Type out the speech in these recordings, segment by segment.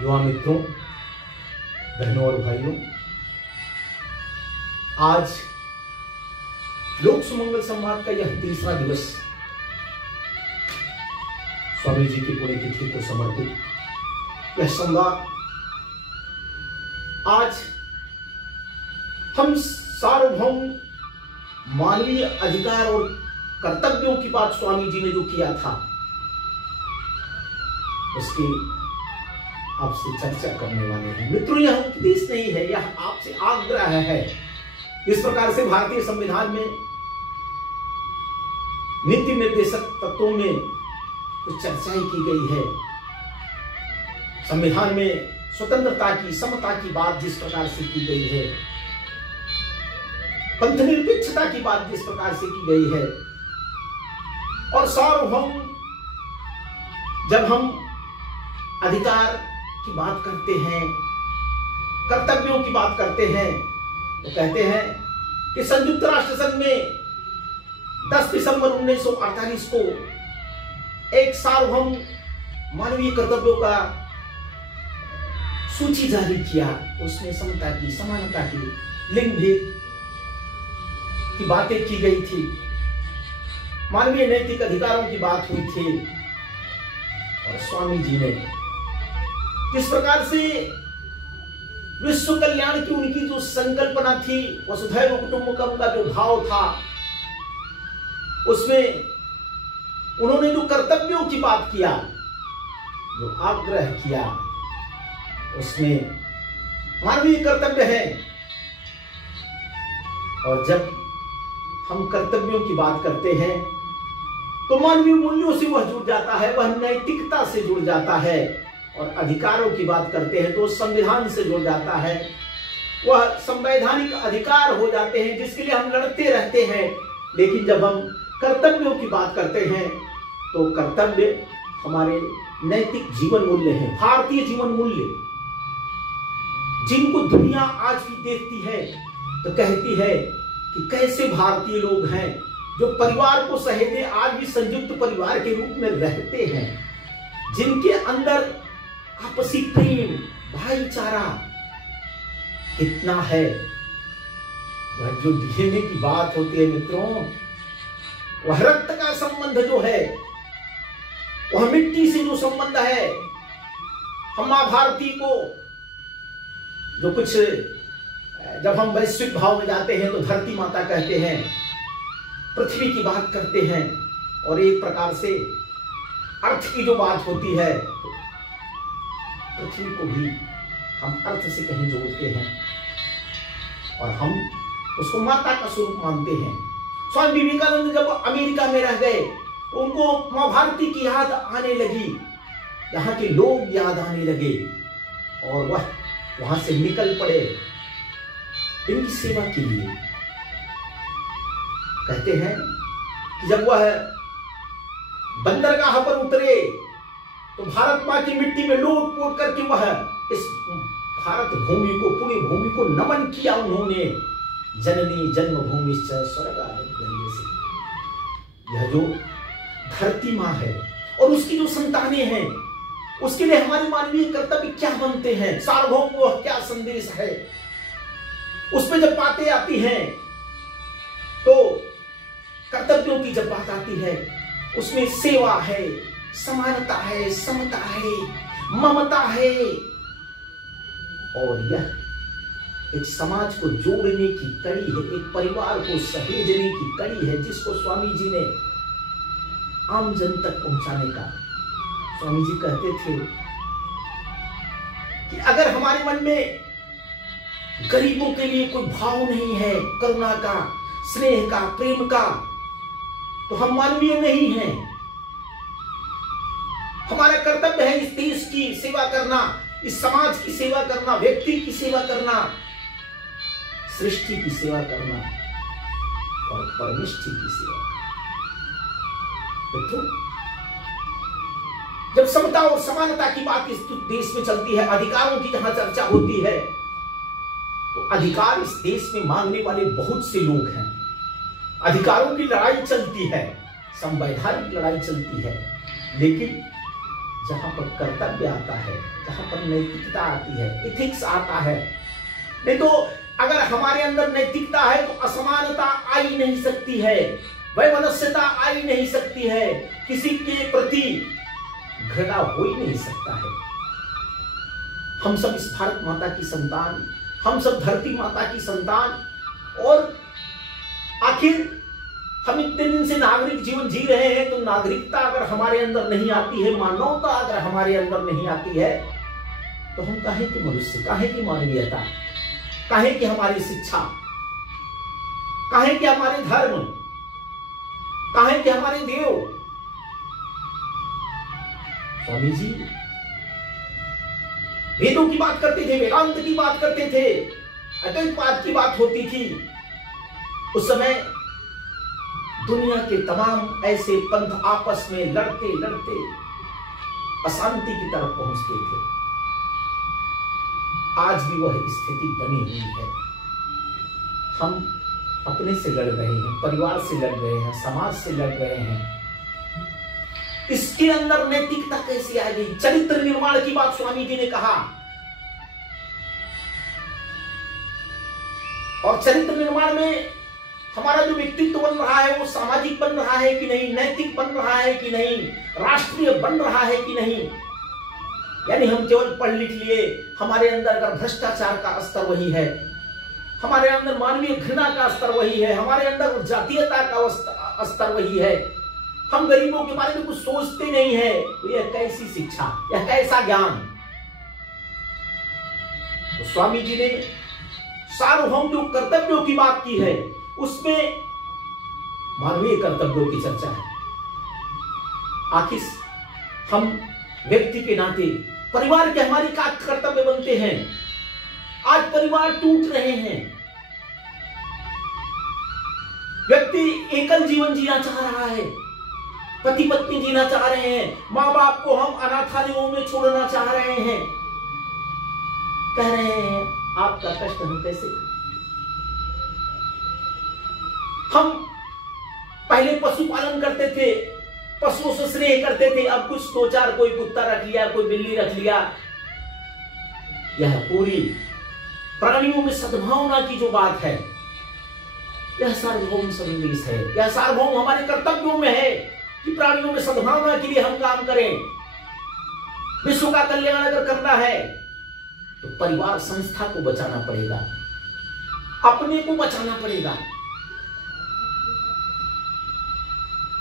युवा मित्रों, बहनों और भाइयों, आज लोक सुमंगल संवाद का यह तीसरा दिवस स्वामी जी की पुण्यतिथि को समर्पित यह संवाद आज हम सार्वभौम मानवीय अधिकार और कर्तव्यों की बात स्वामी जी ने जो किया था उसकी आपसे चर्चा करने वाले हैं। मित्रों, यह उपदेश नहीं है, यह आपसे आग्रह है। इस प्रकार से भारतीय संविधान में नीति निर्देशक तत्वों में कुछ चर्चाएं की गई है। संविधान में स्वतंत्रता की, समता की बात जिस प्रकार से की गई है, पंथ निरपेक्षता की बात जिस प्रकार से की गई है, और सार्वभौम जब हम अधिकार की बात करते हैं, कर्तव्यों की बात करते हैं, तो कहते हैं कि संयुक्त राष्ट्र संघ में 10 दिसंबर 1948 को एक सार्वभौम मानवीय कर्तव्यों का सूची जारी किया। उसमें समता की, समानता की, लिंग भेद की बातें की गई थी, मानवीय नैतिक अधिकारों की बात हुई थी। और स्वामी जी ने किस प्रकार से विश्व कल्याण की उनकी जो संकल्पना थी, वसुधैव कुटुंबकम का जो भाव था, उसमें उन्होंने जो कर्तव्यों की बात किया, जो आग्रह किया, उसमें मानवीय कर्तव्य है। और जब हम कर्तव्यों की बात करते हैं तो मानवीय मूल्यों से वह जुड़ जाता है, वह नैतिकता से जुड़ जाता है। और अधिकारों की बात करते हैं तो संविधान से जुड़ जाता है, वह संवैधानिक अधिकार हो जाते हैं जिसके लिए हम लड़ते रहते हैं। लेकिन जब हम कर्तव्यों की बात करते हैं तो कर्तव्य हमारे नैतिक जीवन मूल्य हैं, भारतीय जीवन मूल्य, जिनको दुनिया आज भी देखती है तो कहती है कि कैसे भारतीय लोग हैं जो परिवार को सहेजे आज भी संयुक्त परिवार के रूप में रहते हैं, जिनके अंदर आपसी प्रेम, भाईचारा कितना है। वह जो डीएनए की बात होती है मित्रों, वह रक्त का संबंध जो है, वह मिट्टी से जो संबंध है, हम मां भारती को जो कुछ, जब हम वैश्विक भाव में जाते हैं तो धरती माता कहते हैं, पृथ्वी की बात करते हैं, और एक प्रकार से अर्थ की जो बात होती है, पृथ्वी को भी हम अर्थ से कहीं जोड़ते हैं और हम उसको माता का स्वरूप मानते हैं। स्वामी विवेकानंद जब अमेरिका में रह गए, उनको मां भारती की याद आने लगी, यहाँ के लोग याद आने लगे, और वह वहां से निकल पड़े इनकी सेवा के लिए। कहते हैं कि जब वह बंदरगाह पर उतरे तो भारत मां की मिट्टी में लोट पोट करके वह इस भारत भूमि को, पूरी भूमि को नमन किया उन्होंने। जननी जन्मभूमि स्वर्गादि से, यह जो धरती मां है और उसकी जो संतानें हैं, उसके लिए हमारे मानवीय कर्तव्य क्या बनते हैं, सार्वभौम वह क्या संदेश है, उसमें जब बातें आती हैं तो कर्तव्यों की जब बात आती है उसमें सेवा है, समानता है, समता है, ममता है, और यह एक समाज को जोड़ने की कड़ी है, एक परिवार को सहेजने की कड़ी है, जिसको स्वामी जी ने आम जन तक पहुंचाने का। स्वामी जी कहते थे कि अगर हमारे मन में गरीबों के लिए कोई भाव नहीं है, करुणा का, स्नेह का, प्रेम का, तो हम मानवीय नहीं हैं। हमारा कर्तव्य है इस देश की सेवा करना, इस समाज की सेवा करना, व्यक्ति की सेवा करना, सृष्टि की सेवा करना और परमेष्टि की सेवा करना। जब समता और समानता की बात इस देश में चलती है, अधिकारों की जहां चर्चा होती है, तो अधिकार इस देश में मांगने वाले बहुत से लोग हैं। अधिकारों की लड़ाई चलती है, संवैधानिक लड़ाई चलती है, लेकिन जहां पर कर्तव्य आता है, जहां पर नैतिकता आती है, एथिक्स आता है, नहीं तो अगर हमारे अंदर नैतिकता है तो असमानता आ ही नहीं सकती है, वैमनस्यता आ ही नहीं सकती है, किसी के प्रति घृणा हो ही नहीं सकता है। हम सब इस भारत माता की संतान, हम सब धरती माता की संतान, और आखिर हम इतने दिन से नागरिक जीवन जी रहे हैं, तो नागरिकता अगर हमारे अंदर नहीं आती है, मानवता अगर हमारे अंदर नहीं आती है, तो हम काहे की मनुष्य, काहे की मानवीयता, काहे की हमारी शिक्षा, काहे के हमारे धर्म, काहे के हमारे देव। स्वामी जी वेदों की बात करते थे, वेदांत की बात करते थे, अद्वैतवाद की बात होती थी। उस समय दुनिया के तमाम ऐसे पंथ आपस में लड़ते लड़ते अशांति की तरफ पहुंचते थे। आज भी वह स्थिति बनी हुई है। हम अपने से लड़ रहे हैं, परिवार से लड़ रहे हैं, समाज से लड़ रहे हैं। इसके अंदर नैतिकता कैसे आ गई? चरित्र निर्माण की बात स्वामी जी ने कहा, और चरित्र निर्माण में हमारा जो व्यक्तित्व बन रहा है वो सामाजिक बन रहा है कि नहीं, नैतिक बन रहा है कि नहीं, राष्ट्रीय बन रहा है कि नहीं। यानी हम केवल पढ़ लिख लिए, हमारे अंदर अगर भ्रष्टाचार का स्तर वही है, हमारे अंदर मानवीय घृणा का स्तर वही है, हमारे अंदर जातीयता का स्तर वही है, हम गरीबों के बारे में कुछ सोचते नहीं है, तो यह कैसी शिक्षा, यह कैसा ज्ञान? तो स्वामी जी ने सार्वभौम जो कर्तव्यों की बात की है, उसमें मानवीय कर्तव्यों की चर्चा है। आखिर हम व्यक्ति के नाते परिवार के हमारी क्या कर्तव्य बनते हैं? आज परिवार टूट रहे हैं, व्यक्ति एकल जीवन जीना चाह रहा है, पति पत्नी जीना चाह रहे हैं, मां बाप को हम अनाथालयों में छोड़ना चाह रहे हैं, कह रहे हैं आपका कष्ट हम कैसे। हम पहले पशुपालन करते थे, पशुओं से स्नेह करते थे, अब कुछ दो चार कोई कुत्ता रख लिया, कोई बिल्ली रख लिया। यह पूरी प्राणियों में सद्भावना की जो बात है, यह सार्वभौम संदेश है, यह सार्वभौम हमारे कर्तव्यों में है कि प्राणियों में सद्भावना के लिए हम काम करें। विश्व का कल्याण अगर करना है तो परिवार संस्था को बचाना पड़ेगा, अपने को बचाना पड़ेगा,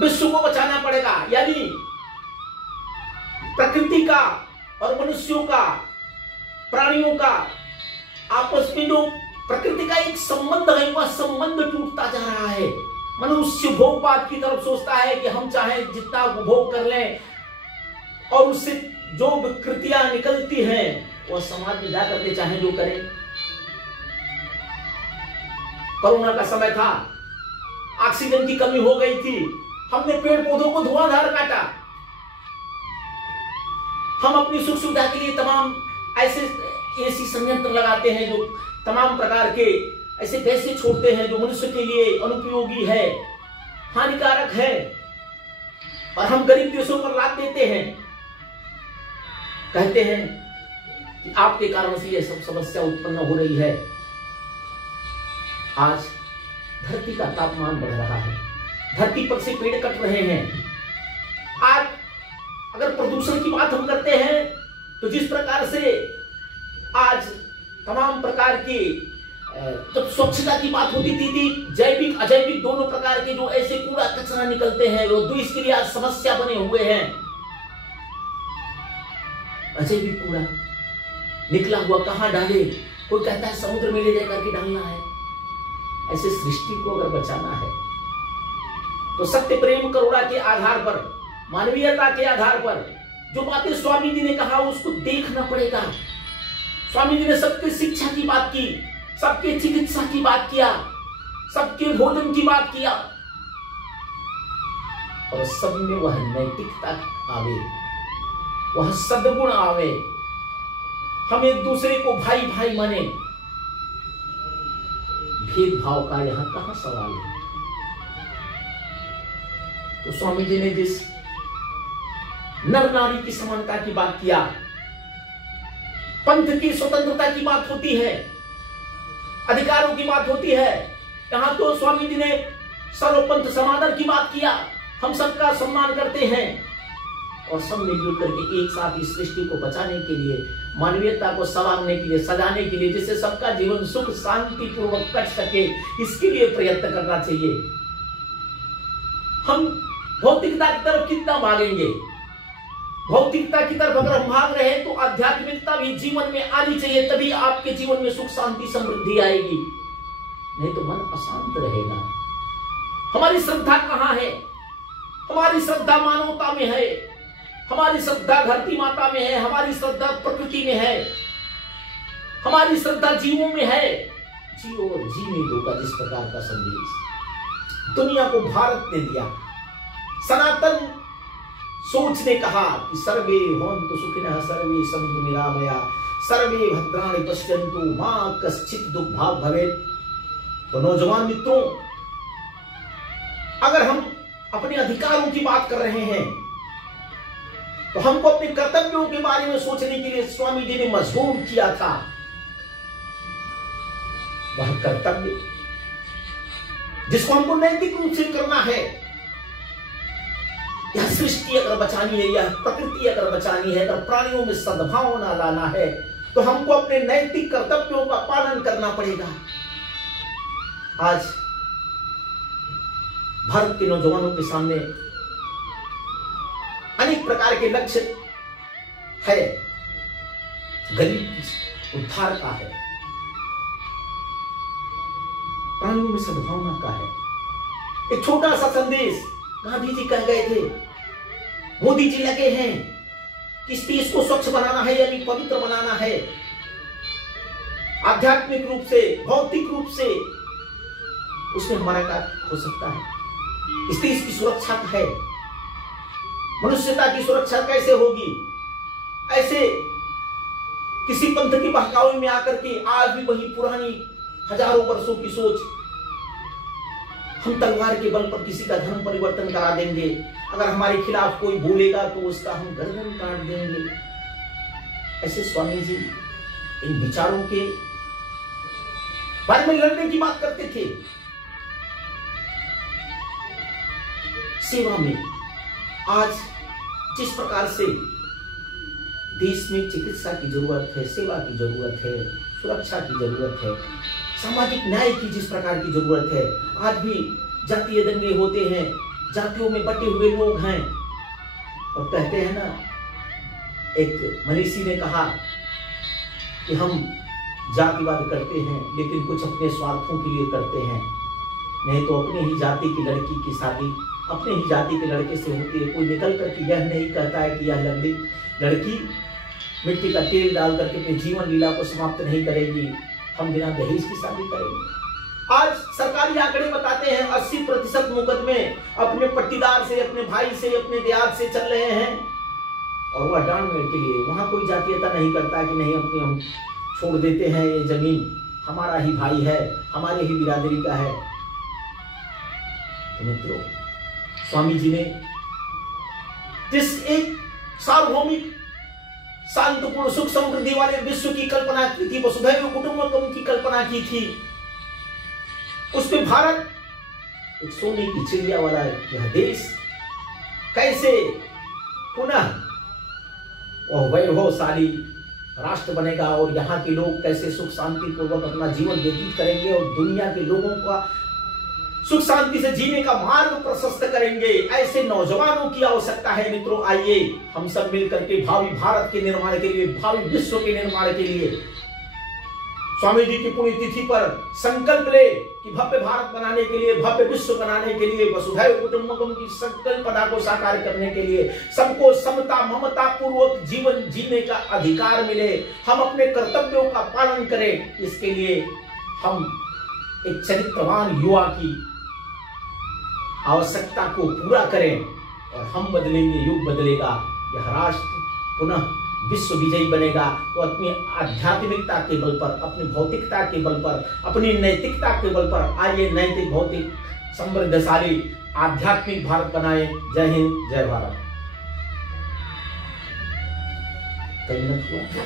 विश्व को बचाना पड़ेगा। यानी प्रकृति का और मनुष्यों का, प्राणियों का आपस में जो प्रकृति का एक संबंध है, वह संबंध टूटता जा रहा है। मनुष्य भोगवाद की तरफ सोचता है कि हम चाहे जितना उपभोग कर लें, और उससे जो विकृतियां निकलती हैं वह समाज में जाकर के चाहे जो करें। कोरोना का समय था, ऑक्सीजन की कमी हो गई थी, हमने पेड़ पौधों को धुआंधार काटा। हम अपनी सुख सुविधा के लिए तमाम ऐसे एसी संयंत्र लगाते हैं जो तमाम प्रकार के ऐसे गैसें छोड़ते हैं जो मनुष्य के लिए अनुपयोगी है, हानिकारक है, और हम गरीब देशों पर लाद देते हैं, कहते हैं कि आपके कारण से यह सब समस्या उत्पन्न हो रही है। आज धरती का तापमान बढ़ रहा है, धरती पर से पेड़ कट रहे हैं। आज अगर प्रदूषण की बात हम करते हैं तो जिस प्रकार से आज तमाम प्रकार की, जब स्वच्छता की बात होती थी, जैविक अजैविक दोनों प्रकार के जो ऐसे कूड़ा कचरा निकलते हैं, वो द्विश के लिए आज समस्या बने हुए हैं। अजैविक कूड़ा निकला हुआ कहां डाले? कोई कहता है समुद्र में ले जाकर के डालना है। ऐसे सृष्टि को अगर बचाना है तो सत्य प्रेम करुणा के आधार पर, मानवीयता के आधार पर जो बातें स्वामी जी ने कहा उसको देखना पड़ेगा। स्वामी जी ने सबके शिक्षा की बात की, सबके चिकित्सा की बात किया, सबके भोजन की बात किया, और सब में वह नैतिकता आवे, वह सद्गुण आवे। हम एक दूसरे को भाई भाई माने, भेदभाव का यहाँ कहां सवाल है। तो स्वामी जी ने जिस नर नारी की समानता की बात किया, पंथ की स्वतंत्रता की बात होती है, अधिकारों की बात होती है, यहां तो स्वामी जी ने सर्वपंथ समादर की बात किया। हम सबका सम्मान करते हैं और सब मिलजुल करके एक साथ इस सृष्टि को बचाने के लिए, मानवीयता को संवारने के लिए, सजाने के लिए, जिससे सबका जीवन सुख शांति पूर्वक कट सके, इसके लिए प्रयत्न करना चाहिए। हम भौतिकता की तरफ कितना भागेंगे? भौतिकता की तरफ अगर हम भाग रहे हैं तो आध्यात्मिकता भी जीवन में आनी चाहिए, तभी आपके जीवन में सुख शांति समृद्धि आएगी, नहीं तो मन अशांत रहेगा। हमारी श्रद्धा कहां है? हमारी श्रद्धा मानवता में है, हमारी श्रद्धा धरती माता में है, हमारी श्रद्धा प्रकृति में है, हमारी श्रद्धा जीवों में है। जियो और जीने दो का जिस प्रकार का संदेश दुनिया को भारत ने दिया। सनातन सोच ने कहा कि सर्वे होन्तु सुखिनः सर्वे सन्तु निरामया सर्वे भद्राणि पश्यन्तु मा कश्चित् दुःखभाग् भवेत्। तो नौजवान मित्रों, अगर हम अपने अधिकारों की बात कर रहे हैं तो हमको अपने कर्तव्यों के बारे में सोचने के लिए स्वामी जी ने मजबूर किया था। वह कर्तव्य जिसको हमको नैतिक रूप से करना है, यह सृष्टि अगर बचानी है, यह प्रकृति अगर बचानी है, अगर प्राणियों में सद्भावना लाना है, तो हमको अपने नैतिक कर्तव्यों का पालन करना पड़ेगा। आज भारत के नौजवानों के सामने अनेक प्रकार के लक्ष्य है, गरीब उद्धार का है, प्राणियों में सद्भावना का है। एक छोटा सा संदेश गांधी जी कह गए थे, मोदी जी लगे हैं कि इस देश को स्वच्छ बनाना है, यानी पवित्र बनाना है, आध्यात्मिक रूप से, भौतिक रूप से उसमें हमारा कार्य हो सकता है। इस देश की सुरक्षा है, मनुष्यता की सुरक्षा कैसे होगी? ऐसे किसी पंथ की बहकावे में आकर के आज भी वही पुरानी हजारों वर्षों की सोच, हम तलवार के बल पर किसी का धर्म परिवर्तन करा देंगे, अगर हमारे खिलाफ कोई बोलेगा तो उसका हम गर्दन काट देंगे। ऐसे स्वामी जी इन विचारों के बारे में लड़ने की बात करते थे। सेवा में आज जिस प्रकार से देश में चिकित्सा की जरूरत है, सेवा की जरूरत है, सुरक्षा की जरूरत है, सामाजिक न्याय की जिस प्रकार की जरूरत है, आज भी जातीय दंगे होते हैं, जातियों में बटे हुए लोग हैं। और कहते हैं ना, एक मनीषी ने कहा कि हम जातिवाद करते हैं लेकिन कुछ अपने स्वार्थों के लिए करते हैं, नहीं तो अपने ही जाति की लड़की की शादी अपने ही जाति के लड़के से होती है। कोई निकल करके यह नहीं कहता है कि यह लड़की मिट्टी का तेल डाल करके अपने जीवन लीला को समाप्त नहीं करेगी, हम बिना दहेज की शादी करेंगे। आज सरकारी आंकड़े बताते हैं 80% मुकदमे अपने पट्टीदार से, अपने भाई से, अपने देहात से चल रहे हैं, और वह डांडमेर के लिए। वहां कोई जातीयता नहीं करता कि नहीं अपनी हम छोड़ देते हैं, ये जमीन हमारा ही भाई है, हमारे ही बिरादरी का है। तो मित्रों, स्वामी जी ने जिस एक सार्वभौमिक शांतिपूर्ण सुख समृद्धि वाले विश्व की कल्पना की थी, वसुधैव कुटुंबकम की कल्पना की थी, उसमें भारत एक सोने की चिड़िया वाला यह देश कैसे पुनः वह वैभवशाली राष्ट्र बनेगा और यहाँ के लोग कैसे सुख शांति पूर्वक अपना जीवन व्यतीत करेंगे और दुनिया के लोगों का सुख शांति से जीने का मार्ग प्रशस्त करेंगे। ऐसे नौजवानों की आवश्यकता है। मित्रों, आइए हम सब मिलकर के भावी भारत के निर्माण के लिए, भावी विश्व के निर्माण के लिए स्वामी जी की पुण्यतिथि पर संकल्प ले कि भव्य भारत बनाने के लिए, भव्य विश्व बनाने के लिए, वसुधैव कुटुंबकम की संकल्पना को साकार करने के लिए, सबको समता ममता पूर्वक जीवन जीने का अधिकार मिले, हम अपने कर्तव्यों का पालन करें। इसके लिए हम एक चरित्रवान युवा की आवश्यकता को पूरा करें और हम बदलेंगे, युग बदलेगा, यह राष्ट्र पुनः विश्व विजयी बनेगा तो अपनी आध्यात्मिकता के बल पर, अपनी भौतिकता के बल पर, अपनी नैतिकता के बल पर आइए नैतिक भौतिक समृद्धशाली आध्यात्मिक भारत बनाए। जय हिंद, जय भारत। कई मिनट हुआ।